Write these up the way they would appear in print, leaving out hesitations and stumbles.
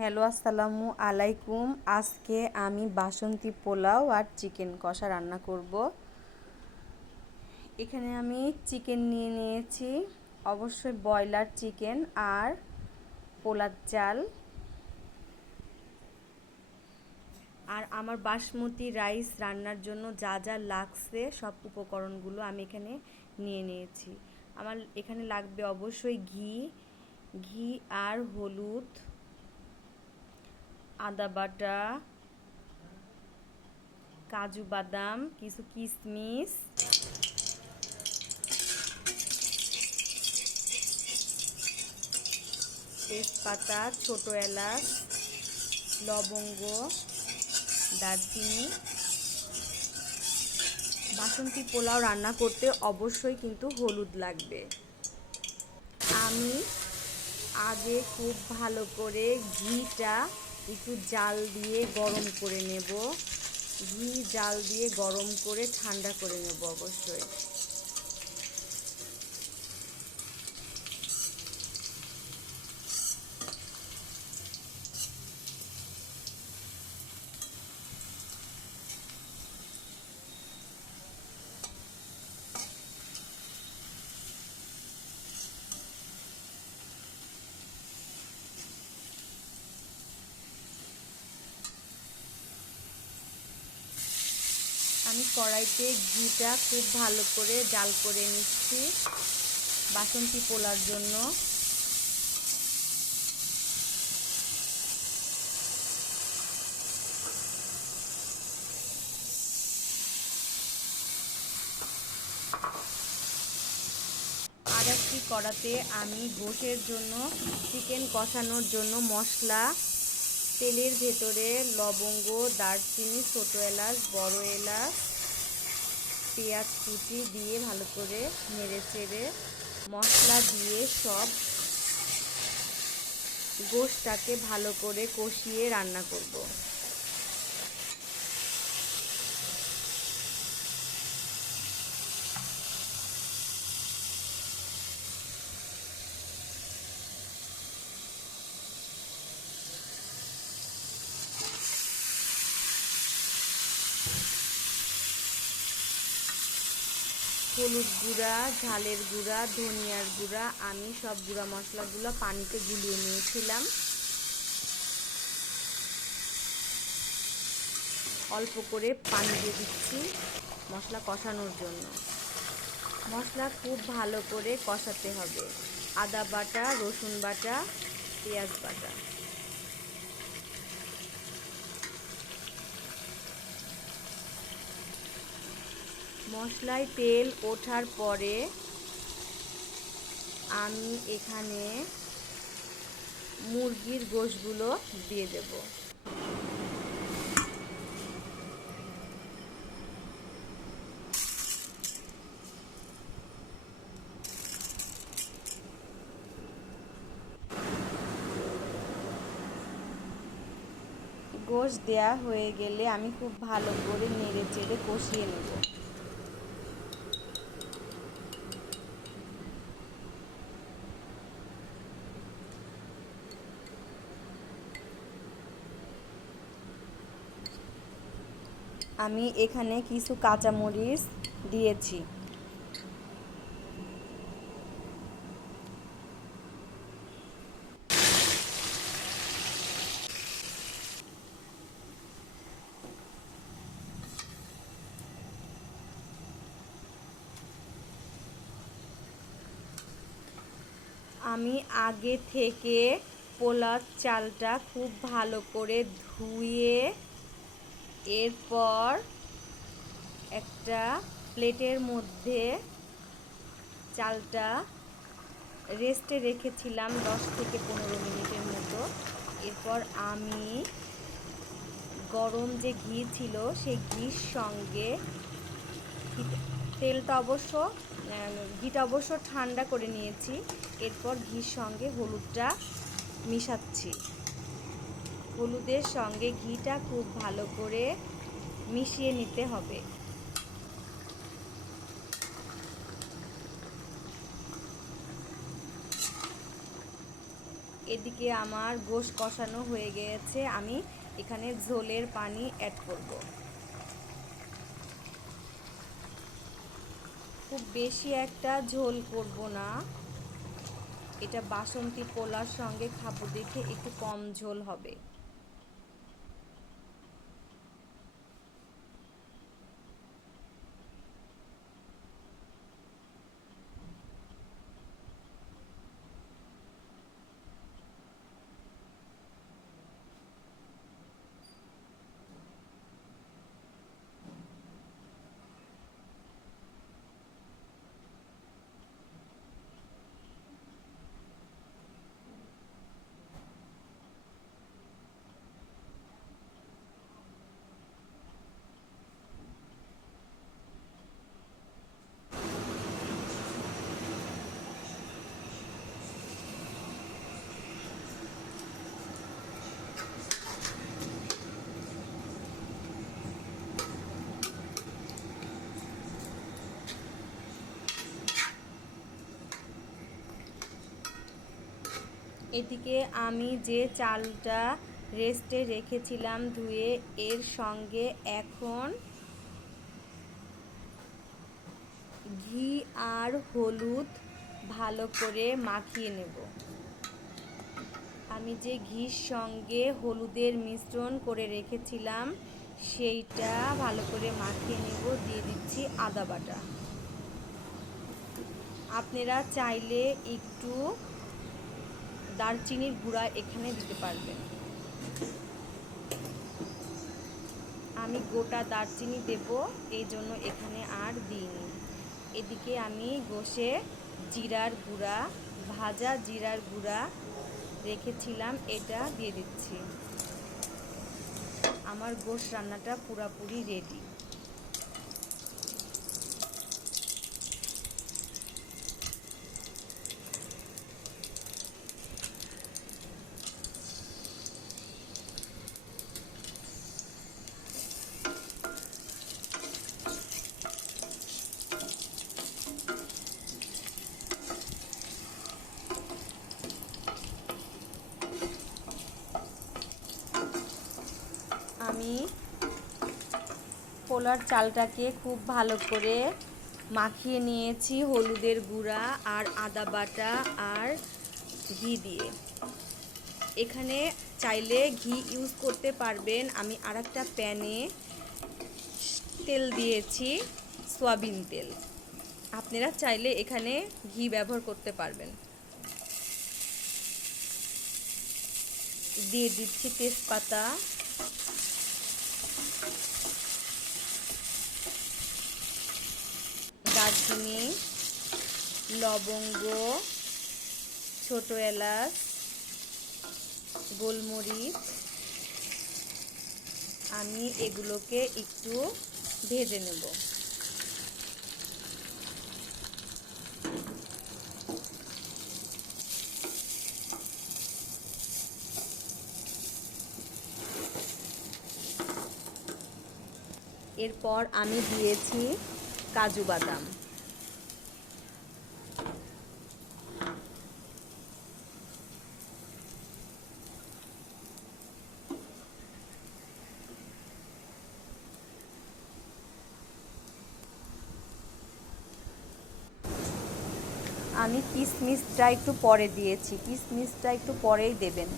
Hello, আসসালামু আলাইকুম। আজকে আমি বাসন্তী পোলাও আর চিকেন কষা রান্না করব। এখানে আমি চিকেন নিয়ে নিয়েছি, অবশ্যই ব্রয়লার চিকেন আর পোলার চাল। আর আমার বাসমতি রাইস রান্নার জন্য যা যা লাগছে সব উপকরণগুলো আমি এখানে নিয়ে নিয়েছি। আমার এখানে লাগবে অবশ্যই ঘি আর হলুদ, আদা বাটা, কাজু বাদাম, কিছু কিশমিশ, তেজপাতা, ছোট এলাচ, লবঙ্গ, দারচিনি। বাসন্তী পোলাও রান্না করতে অবশ্যই কিন্তু হলুদ লাগবে। আমি আগে খুব ভালো করে ঘিটা একটু জাল দিয়ে গরম করে নেব। ঘি জাল দিয়ে গরম করে ঠান্ডা করে নেব অবশ্যই। আমি কড়াইতে ঘিটা খুব ভালো করে জাল করে নিচ্ছি বাসন্তী পোলার জন্য। আর একটি কড়াতে আমি গোশের জন্য চিকেন কষানোর জন্য মশলা, তেলের ভেতরে লবঙ্গ, দারচিনি, ছোট এলাচ, বড় এলাচ, পেঁয়াজ কুচি দিয়ে ভালো করে নেড়ে চেড়ে মশলা দিয়ে সব গোশটাকে ভালো করে কষিয়ে রান্না করব। হলুদ গুঁড়া, ঝালের গুঁড়া, ধনিয়ার গুঁড়া, আমি সব গুঁড়া মশলাগুলো পানিতে গুলিয়ে নিয়েছিলাম। অল্প করে পানি দিয়ে দিচ্ছি মশলা কষানোর জন্য। মশলা খুব ভালো করে কষাতে হবে। আদা বাটা, রসুন বাটা, পেঁয়াজ বাটা। মশলায় তেল ওঠার পরে আমি এখানে মুরগির গোশগুলো দিয়ে দেব। গোশ দেয়া হয়ে গেলে আমি খুব ভালো করে নেড়ে চেড়ে কষিয়ে নেব। আমি এখানে কিছু কাঁচামরিচ দিয়েছি। আমি আগে থেকে পোলার চালটা খুব ভালো করে ধুয়ে এরপর একটা প্লেটের মধ্যে চালটা রেস্টে রেখেছিলাম 10 থেকে 15 মিনিটের মতো। এরপর আমি গরম যে ঘি ছিল সেই ঘির সঙ্গে তেলটা অবশ্য ঘিটা অবশ্য ঠান্ডা করে নিয়েছি। এরপর ঘির সঙ্গে হলুদটা মিশাচ্ছি। হলুদের সঙ্গে ঘিটা খুব ভালো করে মিশিয়ে নিতে হবে। এদিকে আমার গোশ কষানো হয়ে গিয়েছে, আমি এখানে ঝোলের পানি অ্যাড করব। খুব বেশি একটা ঝোল করব না, এটা বাসন্তী পোলার সঙ্গে খাবো দেখে একটু কম ঝোল হবে। এদিকে আমি যে চালটা রেস্টে রেখেছিলাম ধুয়ে, এর সঙ্গে এখন ঘি আর হলুদ ভালো করে মাখিয়ে নেব। আমি যে ঘির সঙ্গে হলুদের মিশ্রণ করে রেখেছিলাম সেইটা ভালো করে মাখিয়ে নেব। দিয়ে দিচ্ছি আদা বাটা। আপনারা চাইলে একটু দারচিনির গুঁড়া এখানে দিতে পারবেন। আমি গোটা দারচিনি দেব, এই জন্য এখানে আর দিইনি। এদিকে আমি গোশে জিরার গুঁড়া, ভাজা জিরার গুঁড়া রেখেছিলাম, এটা দিয়ে দিচ্ছি। আমার গোশ রান্নাটা পুরোপুরি রেডি। আমি পোলার চালটাকে খুব ভালো করে মাখিয়ে নিয়েছি হলুদের গুঁড়া আর আদা বাটা আর ঘি দিয়ে। এখানে চাইলে ঘি ইউজ করতে পারবেন। আমি আরেকটা প্যানে তেল দিয়েছি, সয়াবিন তেল। আপনারা চাইলে এখানে ঘি ব্যবহার করতে পারবেন। দিয়ে দিচ্ছি তেজপাতা, দারচিনি, লবঙ্গ, ছোট এলাচ, গোলমরিচ। আমি এগুলোকে একটু ভেজে নেব। এরপর আমি দিয়েছি কাজু বাদাম। আমি কিশমিশটা একটু পরে দিয়েছি, কিশমিশটা একটু পরেই দেবেন।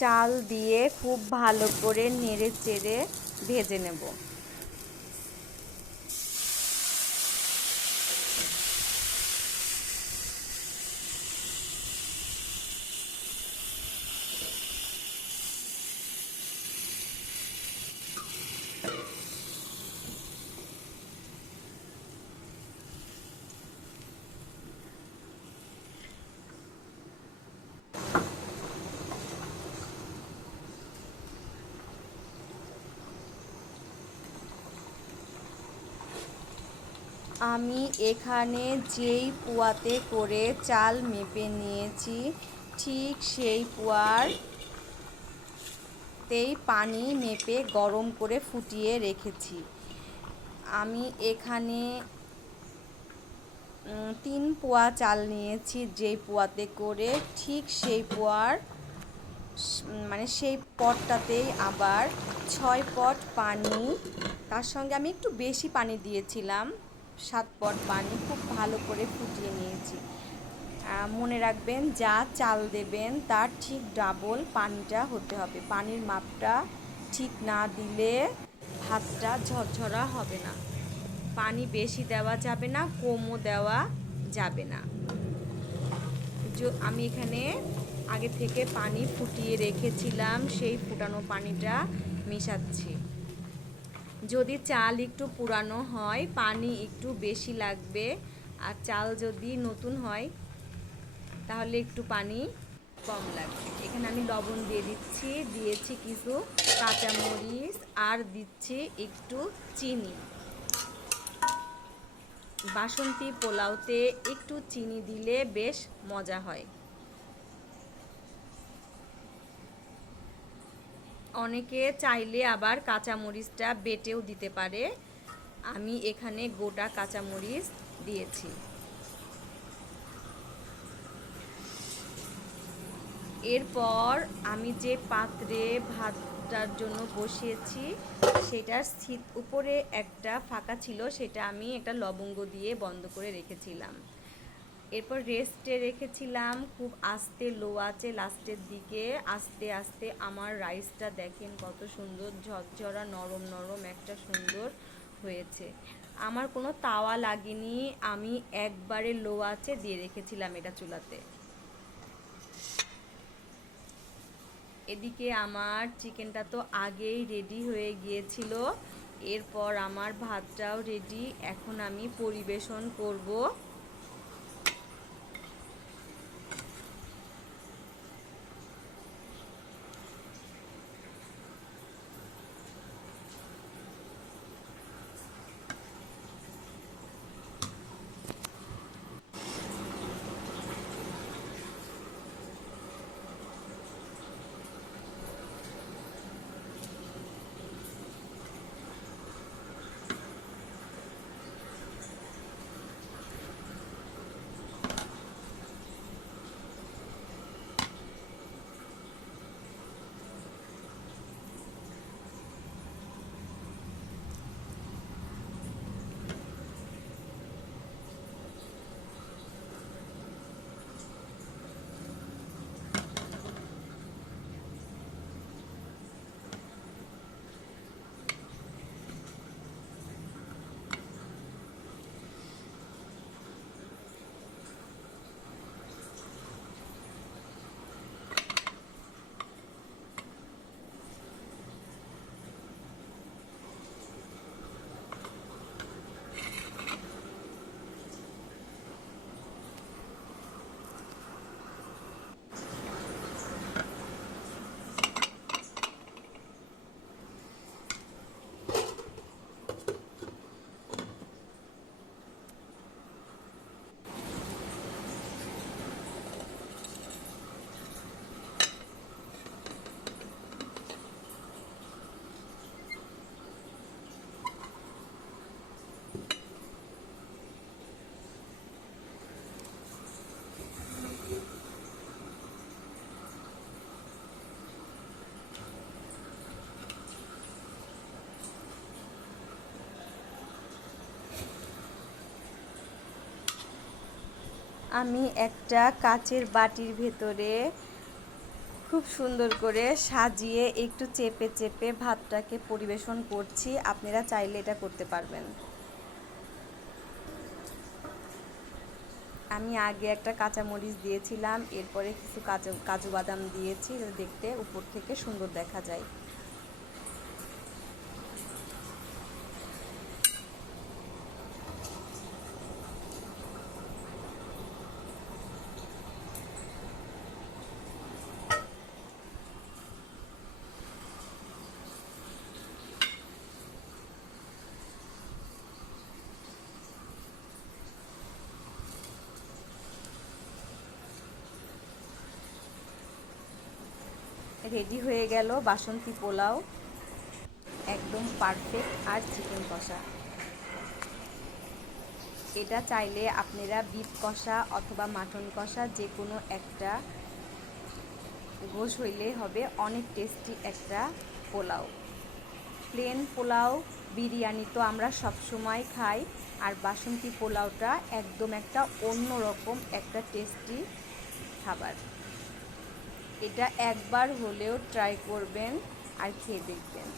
চাল দিয়ে খুব ভালো করে নেড়ে চেড়ে ভেজে নেব। আমি এখানে যেই পোয়াতে করে চাল মেপে নিয়েছি, ঠিক সেই পোয়াতেই পানি মেপে গরম করে ফুটিয়ে রেখেছি। আমি এখানে 3 পোয়া চাল নিয়েছি, যেই পোয়াতে করে ঠিক সেই পোয়ার মানে সেই পটটাতেই আবার 6 পট পানি, তার সঙ্গে আমি একটু বেশি পানি দিয়েছিলাম, 7 পট পানি খুব ভালো করে ফুটিয়ে নিয়েছি। মনে রাখবেন, যা চাল দেবেন তার ঠিক ডাবল পানিটা হতে হবে। পানির মাপটা ঠিক না দিলে ভাতটা ঝরঝরা হবে না। পানি বেশি দেওয়া যাবে না, কমও দেওয়া যাবে না। আমি এখানে আগে থেকে পানি ফুটিয়ে রেখেছিলাম, সেই ফুটানো পানিটা মেশাচ্ছি। যদি চাল একটু পুরানো হয় পানি একটু বেশি লাগবে, আর চাল যদি নতুন হয় তাহলে একটু পানি কম লাগবে। এখানে আমি লবণ দিয়েছি কিছু কাঁচামরিচ, আর দিচ্ছি একটু চিনি। বাসন্তী পোলাওতে একটু চিনি দিলে বেশ মজা হয়। অনেকে চাইলে আবার কাঁচামরিচটা বেটেও দিতে পারে, আমি এখানে গোটা কাঁচামরিচ দিয়েছি। এরপর আমি যে পাত্রে ভাতটার জন্য বসিয়েছি সেটার উপরে একটা ফাঁকা ছিল, সেটা আমি একটা লবঙ্গ দিয়ে বন্ধ করে রেখেছিলাম। এরপর রেস্টে রেখেছিলাম খুব আস্তে, লো আঁচে। লাস্টের দিকে আস্তে আস্তে আমার রাইসটা দেখেন কত সুন্দর ঝরঝরা নরম নরম একটা সুন্দর হয়েছে। আমার কোনো তাওয়া লাগেনি, আমি একবারে লো আঁচে দিয়ে রেখেছিলাম এটা চুলাতে। এদিকে আমার চিকেনটা তো আগেই রেডি হয়ে গিয়েছিল, এরপর আমার ভাতটাও রেডি। এখন আমি পরিবেশন করব। আমি একটা কাচের বাটির ভেতরে খুব সুন্দর করে সাজিয়ে একটু চেপে চেপে ভাতটাকে পরিবেশন করছি। আপনারা চাইলে এটা করতে পারবেন। আমি আগে একটা কাঁচামরিচ দিয়েছিলাম, এরপরে কিছু কাজু বাদাম দিয়েছি, দেখতে উপর থেকে সুন্দর দেখা যায়। রেডি হয়ে গেল বাসন্তী পোলাও, একদম পারফেক্ট। আর চিকেন কষা, এটা চাইলে আপনারা বিফ কষা অথবা মাটন কষা যে কোনো একটা গোশ হইলে হবে, অনেক টেস্টি একটা পোলাও। প্লেন পোলাও বিরিয়ানি তো আমরা সবসময় খাই, আর বাসন্তী পোলাওটা একদম একটা অন্যরকম একটা টেস্টি খাবার। এটা একবার হলেও ট্রাই করবেন আর খেয়ে দেখবেন।